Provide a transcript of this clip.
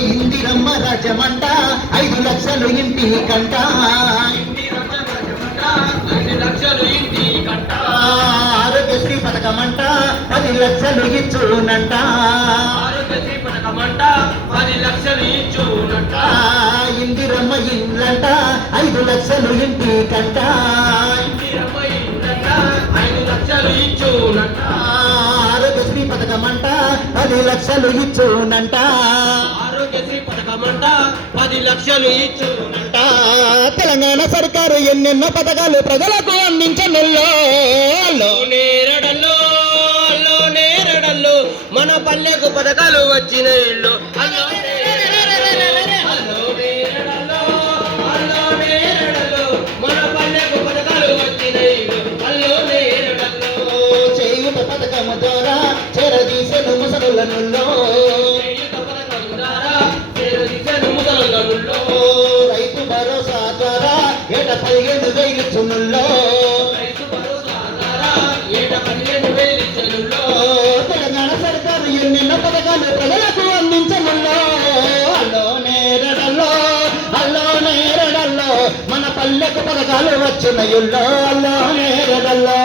ఇందిరమ్మ రాజమంట ఐదు లక్షలు ఇంటి కంట ఆరోగ్యశ్రీ పథకమంట పది లక్షలు ఇచ్చునంట. ఆరోగ్యశ్రీ పథకమంట పది లక్షలు ఇచ్చునట. ఐదు లక్షలు ఇంటి కంట. ఆరోగ్యశ్రీ పథకం ఐదు లక్షలు ఆరోగ్యశ్రీ పది లక్షలు ఇచ్చునంట ఆరోగ్యశ్రీ పథకమంట పది లక్షలు ఇచ్చునంట. తెలంగాణ సర్కారు ఎన్నెన్నో పథకాలు ప్రజలకు అందించనుల్లో. నేరడల్లో నేరడల్లో మన పల్లెకు పథకాలు వచ్చిన ఇల్లు ముసలిగనుల్లో. రైతు భరోసా ద్వారా ఏట పదిహేను వేలు చున్నుల్లో. తెలంగాణ సర్కారు ఎన్నెన్నో పథకాలు ప్రజలకు అందించనుల్లో. అల్లో నేరడల్లో అల్లో నేరడల్లో మన పల్లెకు పథకాలు వచ్చిన ఇల్లో అల్లో నేరడల్లో.